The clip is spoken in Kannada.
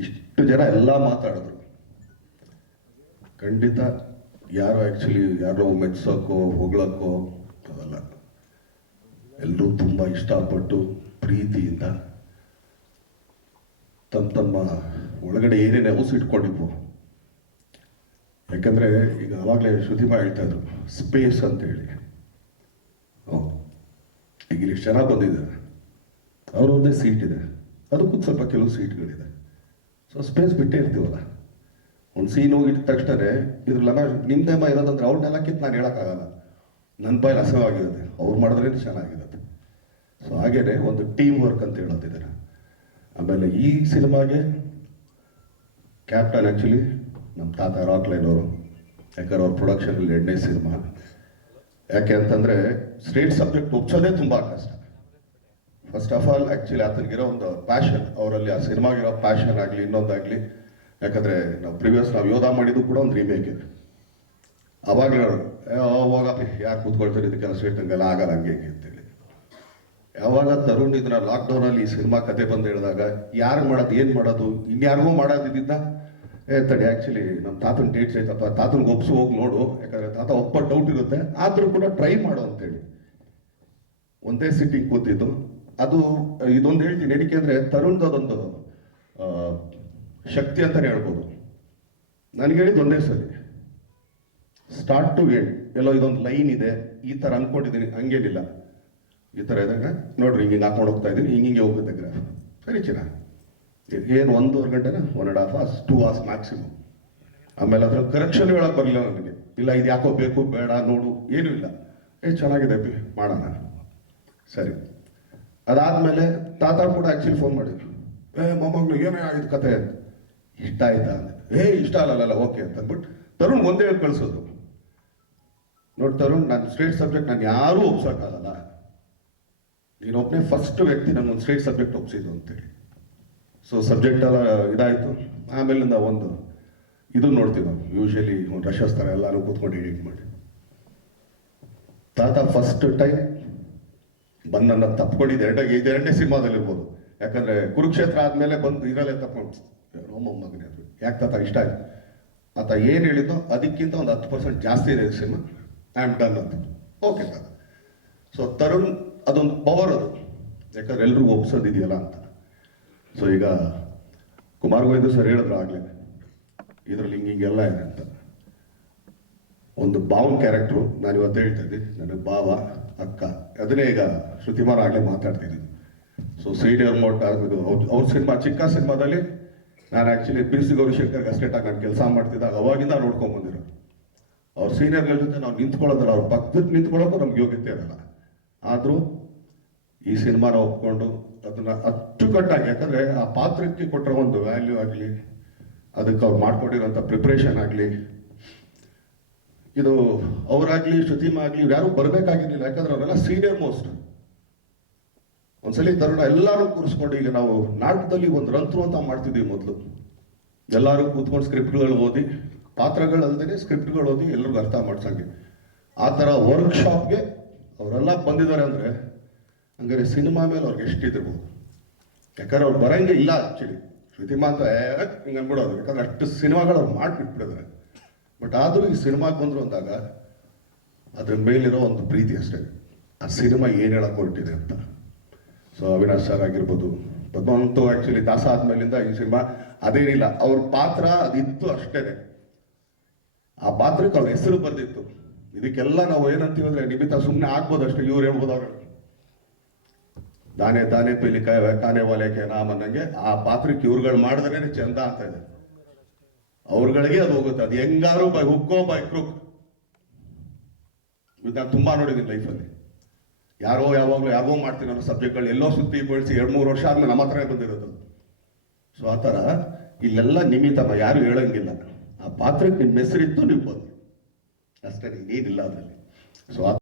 ಇಷ್ಟು ಜನ ಎಲ್ಲ ಮಾತಾಡಿದ್ರು. ಖಂಡಿತ ಯಾರು ಆ್ಯಕ್ಚುಲಿ ಯಾರೋ ಮೆಚ್ಚೋಕ್ಕೋ ಹೊಗಳಕ್ಕೋ ಅದಲ್ಲ. ಎಲ್ಲರೂ ತುಂಬ ಇಷ್ಟಪಟ್ಟು ಪ್ರೀತಿಯಿಂದ ತಮ್ಮ ಒಳಗಡೆ ಏನೇನು ಹೌಸ್ ಇಟ್ಕೊಂಡಿದ್ವು. ಯಾಕಂದರೆ ಈಗ ಆವಾಗಲೇ ಶ್ರುತಿಮಾ ಹೇಳ್ತಾ ಇದ್ರು ಸ್ಪೇಸ್ ಅಂತೇಳಿ. ಈಗ ಇಲ್ಲಿ ಜನ ಬಂದಿದ್ದಾರೆ, ಅವ್ರವ್ರದ್ದೇ ಸೀಟ್ ಇದೆ, ಅದಕ್ಕೂ ಸ್ವಲ್ಪ ಕೆಲವು ಸೀಟ್ಗಳಿದೆ. ಸೊ ಸ್ಪೇಸ್ ಬಿಟ್ಟೇ ಇರ್ತೀವಲ್ಲ. ಒಂದು ಸೀನ್ ಹೋಗಿದ್ದ ತಕ್ಷಣ ಇದ್ರಲ್ಲ ನಿಮ್ದೇ ಇರೋದಂದ್ರೆ ಅವ್ರನ್ನೆಲ್ಲ ಕಿತ್ತು ನಾನು ಹೇಳೋಕ್ಕಾಗಲ್ಲ, ನನ್ನ ಬಾಯಲ್ಲಿ ಅಸಹ್ಯವಾಗಿರುತ್ತೆ, ಅವ್ರು ಮಾಡಿದ್ರೇ ಚೆನ್ನಾಗಿರುತ್ತೆ. ಸೊ ಹಾಗೇನೆ ಒಂದು ಟೀಮ್ ವರ್ಕ್ ಅಂತ ಹೇಳೋದಿದ್ದಾರೆ. ಆಮೇಲೆ ಈ ಸಿನಿಮಾಗೆ ಕ್ಯಾಪ್ಟನ್ ಆ್ಯಕ್ಚುಲಿ ನಮ್ಮ ತಾತ ರಾಕ್ಲೈನ್ ಅವರು. ಯಾಕಂದ್ರೆ ಅವ್ರ ಪ್ರೊಡಕ್ಷನಲ್ಲಿ 2ನೇ ಸಿನಿಮಾ. ಯಾಕೆ ಅಂತಂದರೆ ಸ್ಟ್ರೇಟ್ ಸಬ್ಜೆಕ್ಟ್ ಒಪ್ಸೋದೇ ತುಂಬ ಕಷ್ಟ. ಫಸ್ಟ್ ಆಫ್ ಆಲ್ ಆ್ಯಕ್ಚುಲಿ ಆತನಿಗಿರೋ ಒಂದು ಪ್ಯಾಷನ್, ಅವರಲ್ಲಿ ಆ ಸಿನಿಮಾಗಿರೋ ಪ್ಯಾಷನ್ ಆಗಲಿ ಇನ್ನೊಂದಾಗಲಿ. ಯಾಕಂದರೆ ನಾವು ಯೋಧ ಮಾಡಿದ್ದು ಕೂಡ ಒಂದು ರೀಮೇಕ್ ಇದೆ. ಅವಾಗ ಹೋಗಪ್ಪ ಯಾಕೆ ಕೂತ್ಕೊಳ್ತಾರೆ ಇದಕ್ಕೆಲ್ಲ ಸ್ಟ್ರೇಟ್ ಹಂಗೆಲ್ಲ ಆಗಲ್ಲ ಹಂಗೆ ಹಂಗೆ ಅಂತೇಳಿ. ಯಾವಾಗ ತರುಣ್ ಇದನ್ನ ಲಾಕ್ಡೌನಲ್ಲಿ ಈ ಸಿನಿಮಾ ಕತೆ ಬಂದು ಹೇಳಿದಾಗ ಯಾರು ಮಾಡೋದು ಏನು ಮಾಡೋದು ಇನ್ಯಾರಿಗೂ ಮಾಡೋದಿದ್ದ ತಡಿ ಆ್ಯಕ್ಚುಲಿ ನಮ್ಮ ತಾತನ ಡೇಟ್ಸ್ ಐತಪ್ಪ, ತಾತನಿಗೆ ಒಪ್ಸು ಹೋಗಿ ನೋಡು, ಯಾಕಂದರೆ ತಾತ ಒಪ್ಪ ಡೌಟ್ ಇರುತ್ತೆ, ಆದರೂ ಕೂಡ ಟ್ರೈ ಮಾಡು ಅಂತೇಳಿ ಒಂದೇ ಸಿಟ್ಟಿಂಗ್ ಕೂತಿದ್ದು. ಅದು ಇದೊಂದು ಹೇಳ್ತೀನಿ ಏನಕ್ಕೆ ಅಂದರೆ ತರುಣ್ದದೊಂದು ಶಕ್ತಿ ಅಂತಲೇ ಹೇಳ್ಬೋದು. ನನಗೆ ಹೇಳಿದ್ದು ಒಂದೇ ಸರಿ ಸ್ಟಾರ್ಟ್ ಟು ಎಂಡ್ ಎಲ್ಲೋ ಇದೊಂದು ಲೈನ್ ಇದೆ, ಈ ಥರ ಅಂದ್ಕೊಂಡಿದ್ದೀನಿ, ಹಂಗೇನಿಲ್ಲ. ಈ ಥರ ಇದ್ದಾಗ ನೋಡ್ರಿ ಹಿಂಗೆ ಹಾಕೊಂಡು ಹೋಗ್ತಾ ಇದ್ದೀನಿ, ಹಿಂಗೆ ಹೋಗುತ್ತೆ ಗ್ರಾಫ್. ಸರಿ ಚಿನ್ನ ಏನು 1.5 ಗಂಟೆನ 1.5 hours 2 hours ಮ್ಯಾಕ್ಸಿಮಮ್. ಆಮೇಲೆ ಅದ್ರ ಕರೆಕ್ಷನ್ ಹೇಳೋಕೆ ಬರಲಿಲ್ಲ ನನಗೆ. ಇಲ್ಲ ಇದು ಯಾಕೋ ಬೇಕು ಬೇಡ ನೋಡು ಏನೂ ಇಲ್ಲ, ಚೆನ್ನಾಗಿದೆ ಮಾಡೋಣ ಸರಿ. ಅದಾದಮೇಲೆ ತಾತ ಕೂಡ ಆ್ಯಕ್ಚುಲಿ ಫೋನ್ ಮಾಡಿದ್ರು, ಮೊಮ್ಮಗಳು ಏನೇ ಆಗಿದ್ದು ಕತೆ ಅಂತ. ಇಷ್ಟ ಆಯ್ತಾ ಅಂದ್ರೆ ಇಷ್ಟ ಅಲ್ಲಲ್ಲ ಓಕೆ ಅಂತ ಅಂದ್ಬಿಟ್ಟು ತರುಣ್ ಒಂದೇ ಹೇಳಿ ಕಳಿಸೋದು. ನೋಡಿ ತರುಣ್, ನಾನು ಸ್ಟ್ರೇಟ್ ಸಬ್ಜೆಕ್ಟ್ ನಾನು ಯಾರೂ ಒಪ್ಸೋಕ್ಕಾಗಲ್ಲ, ನೀನು ಒಬ್ಬನೇ ಫಸ್ಟ್ ವ್ಯಕ್ತಿ ನನಗೊಂದು ಸ್ಟ್ರೇಟ್ ಸಬ್ಜೆಕ್ಟ್ ಒಪ್ಸಿದ್ದು ಅಂತೇಳಿ. ಸೊ ಸಬ್ಜೆಕ್ಟ್ ಎಲ್ಲ ಇದಾಯಿತು. ಆಮೇಲೆ ಒಂದು ಇದು ನೋಡ್ತೀವಿ ನಾವು ಯೂಶಲಿ ಒಂದು ರಶಸ್ ಥರ ಎಲ್ಲರೂ ಕೂತ್ಕೊಂಡು ಎಡಿಟ್ ಮಾಡಿ. ತಾತ ಫಸ್ಟ್ ಟೈಮ್ ಬಂದು ನನ್ನ ತಪ್ಕೊಂಡಿದ್ದು 2ನೇ ಸಿನಿಮಾದಲ್ಲಿ ಇರ್ಬೋದು. ಯಾಕಂದರೆ ಕುರುಕ್ಷೇತ್ರ ಆದಮೇಲೆ ಬಂದು ಇದರಲ್ಲೇ ತಪ್ಕೊಂಡು ಮಗನೇ ಅದು ಯಾಕೆ ತಾತ ಇಷ್ಟ ಆಯ್ತು. ಆತ ಏನು ಹೇಳಿದ್ದು ಅದಕ್ಕಿಂತ ಒಂದು 10% ಜಾಸ್ತಿ ಇದೆ ಸಿನಿಮಾ, ಐ ಆಮ್ ಡನ್ ಅಂತ. ಓಕೆ ತಾತ. ಸೊ ತರುಣ್ ಅದೊಂದು ಪವರ್ ಅದು, ಯಾಕಂದ್ರೆ ಎಲ್ರಿಗೂ ಒಪ್ಸೋದಿದೆಯಲ್ಲ ಅಂತ. ಸೊ ಈಗ ಕುಮಾರ್ ಗೋವಿಂದ ಸರ್ ಹೇಳಿದ್ರು ಆಗಲೇ ಇದರಲ್ಲಿ ಹಿಂಗೆಲ್ಲ ಇದೆ ಅಂತ. ಒಂದು ಭಾವನ್ ಕ್ಯಾರೆಕ್ಟ್ರು ನಾನು ಇವತ್ತು ಹೇಳ್ತಾ ಇದ್ದೀನಿ, ನನಗೆ ಭಾವ ಅಕ್ಕ ಅದನ್ನೇ ಈಗ ಶ್ರುತಿಮಾರ್ ಆಗಲೇ ಮಾತಾಡ್ತಿದ್ದೀನಿ. ಸೊ ಸೀನಿಯರ್ ಮೋಟ್ ಇದು ಅವ್ರ ಸಿನಿಮಾ ಚಿಕ್ಕ ಸಿನಿಮಾದಲ್ಲಿ ನಾನು ಆ್ಯಕ್ಚುಲಿ ಸಿ ಗೌರಿಶಂಕರ್ಗೆ ಅಸ್ಟೇಟಾಗಿ ನಾನು ಕೆಲಸ ಮಾಡ್ತಿದ್ದಾಗ ಅವಾಗಿಂದ ನೋಡ್ಕೊಂಡ್ಬಂದಿರೋ. ಅವ್ರ ಸೀನಿಯರ್ಗಳ ಜೊತೆ ನಾವು ನಿಂತ್ಕೊಳ್ಳೋದಲ್ಲ, ಅವ್ರ ಪಕ್ಕದಲ್ಲಿ ನಿಂತ್ಕೊಳ್ಳೋಕ್ಕೂ ನಮ್ಗೆ ಯೋಗ್ಯತೆ ಇರಲ್ಲ. ಆದರೂ ಈ ಸಿನಿಮಾನ ಒಪ್ಕೊಂಡು ಅದನ್ನು ಅಚ್ಚುಕಟ್ಟಾಗಿ, ಯಾಕಂದರೆ ಆ ಪಾತ್ರಕ್ಕೆ ಕೊಟ್ಟರೆ ಒಂದು ವ್ಯಾಲ್ಯೂ ಆಗಲಿ, ಅದಕ್ಕೆ ಅವ್ರು ಮಾಡ್ಕೊಂಡಿರೋಂಥ ಪ್ರಿಪ್ರೇಷನ್ ಆಗಲಿ, ಇದು ಅವರಾಗಲಿ ಶ್ರುತಿಮಾ ಆಗಲಿ ಯಾರೂ ಬರಬೇಕಾಗಿರಲಿಲ್ಲ. ಯಾಕಂದ್ರೆ ಅವರೆಲ್ಲ ಸೀನಿಯರ್ ಮೋಸ್ಟ್. ಒಂದ್ಸಲಿ ತರುಣ ಎಲ್ಲರೂ ಕೂರಿಸ್ಕೊಂಡು, ಈಗ ನಾವು ನಾಟಕದಲ್ಲಿ ಒಂದು ರಂತ್ರು ಅಂತ ಮಾಡ್ತಿದ್ದೀವಿ ಮೊದಲು. ಎಲ್ಲರೂ ಕೂತ್ಕೊಂಡು ಸ್ಕ್ರಿಪ್ಟ್ಗಳು ಓದಿ, ಪಾತ್ರಗಳಲ್ಲದೆ ಸ್ಕ್ರಿಪ್ಟ್ಗಳು ಓದಿ ಎಲ್ರಿಗೂ ಅರ್ಥ ಮಾಡ್ಸಂಗೆ. ಆ ಥರ ವರ್ಕ್ಶಾಪ್ಗೆ ಅವರೆಲ್ಲ ಬಂದಿದ್ದಾರೆ ಅಂದರೆ ಹಂಗಾರೆ ಸಿನಿಮಾ ಮೇಲೆ ಅವ್ರಿಗೆ ಎಷ್ಟಿದಿರ್ಬೋದು. ಯಾಕಂದ್ರೆ ಅವ್ರು ಬರಂಗೆ ಇಲ್ಲ ಆ್ಯಕ್ಚುಲಿ. ಶ್ರುತಿಮಾ ಅಂತ ಹಿಂಗೆ ಅನ್ಬಿಡೋದು, ಯಾಕಂದ್ರೆ ಅಷ್ಟು ಸಿನಿಮಾಗಳು ಅವ್ರು ಮಾಡಿಬಿಟ್ಬಿಟ್ಟಿದ್ದಾರೆ. ಬಟ್ ಆದರೂ ಈ ಸಿನಿಮಾಗೆ ಬಂದರು ಅಂದಾಗ ಅದ್ರ ಮೇಲಿರೋ ಒಂದು ಪ್ರೀತಿ ಅಷ್ಟೇ, ಆ ಸಿನಿಮಾ ಏನು ಹೇಳಕ್ಕೆ ಹೊರಟಿದೆ ಅಂತ. ಸೊ ಅವಿನಾಶ್ ಸರ್ ಆಗಿರ್ಬೋದು, ಪದ್ಮವಂತು ಆ್ಯಕ್ಚುಲಿ ದಾಸ ಆದ್ಮೇಲಿಂದ ಈ ಸಿನಿಮಾ ಅದೇನಿಲ್ಲ, ಅವ್ರ ಪಾತ್ರ ಅದಿತ್ತು ಅಷ್ಟೇ. ಆ ಪಾತ್ರಕ್ಕೆ ಅವ್ರ ಹೆಸರು ಬರ್ದಿತ್ತು. ಇದಕ್ಕೆಲ್ಲ ನಾವು ಏನಂತೀವಿ ಅಂದರೆ ನಿಮಿತ್ತ ಸುಮ್ಮನೆ ಆಗ್ಬೋದು ಅಷ್ಟೇ. ಇವ್ರು ಹೇಳ್ಬೋದು ಅವ್ರು ದಾನೆ ದಾನೆ ಪೇಲಿ ಕಾನೆ ವಾಲೆಕೆ ನಾಮ ಅನ್ನಂಗೆ ಆ ಪಾತ್ರಕ್ಕೆ ಇವ್ರುಗಳು ಮಾಡಿದ್ರೇನೆ ಚಂದ ಅಂತ ಇದೆ. ಅವ್ರಗಳಿಗೆ ಅದು ಹೋಗುತ್ತೆ. ಅದು ಹೆಂಗಾರು ಬೈ ಹುಕ್ಕೋ ಬೈ ಕ್ರುಕ್. ನಾನು ತುಂಬಾ ನೋಡಿದ್ದೀನಿ ಲೈಫಲ್ಲಿ. ಯಾರೋ ಯಾವಾಗಲೂ ಯಾರೋ ಮಾಡ್ತೀನಿ ಅನ್ನೋ ಸಬ್ಜೆಕ್ಟ್ಗಳು ಎಲ್ಲೋ ಸುತ್ತಿ ಬಳಸಿ 2-3 ವರ್ಷ ಆದ್ಮೇಲೆ ನಮ್ಮ ಹತ್ರನೇ ಬಂದಿರೋದು. ಸೊ ಆ ಥರ ಇಲ್ಲೆಲ್ಲ ನಿಮಿತ್ತಮ್ಮ ಯಾರು ಹೇಳಂಗಿಲ್ಲ. ಆ ಪಾತ್ರಕ್ಕೆ ನಿಮ್ಮ ಹೆಸರಿತ್ತು ನೀವು ಬಂದು ಅಷ್ಟೇ, ಇನ್ನೇನಿಲ್ಲ ಅದರಲ್ಲಿ. ಸೊ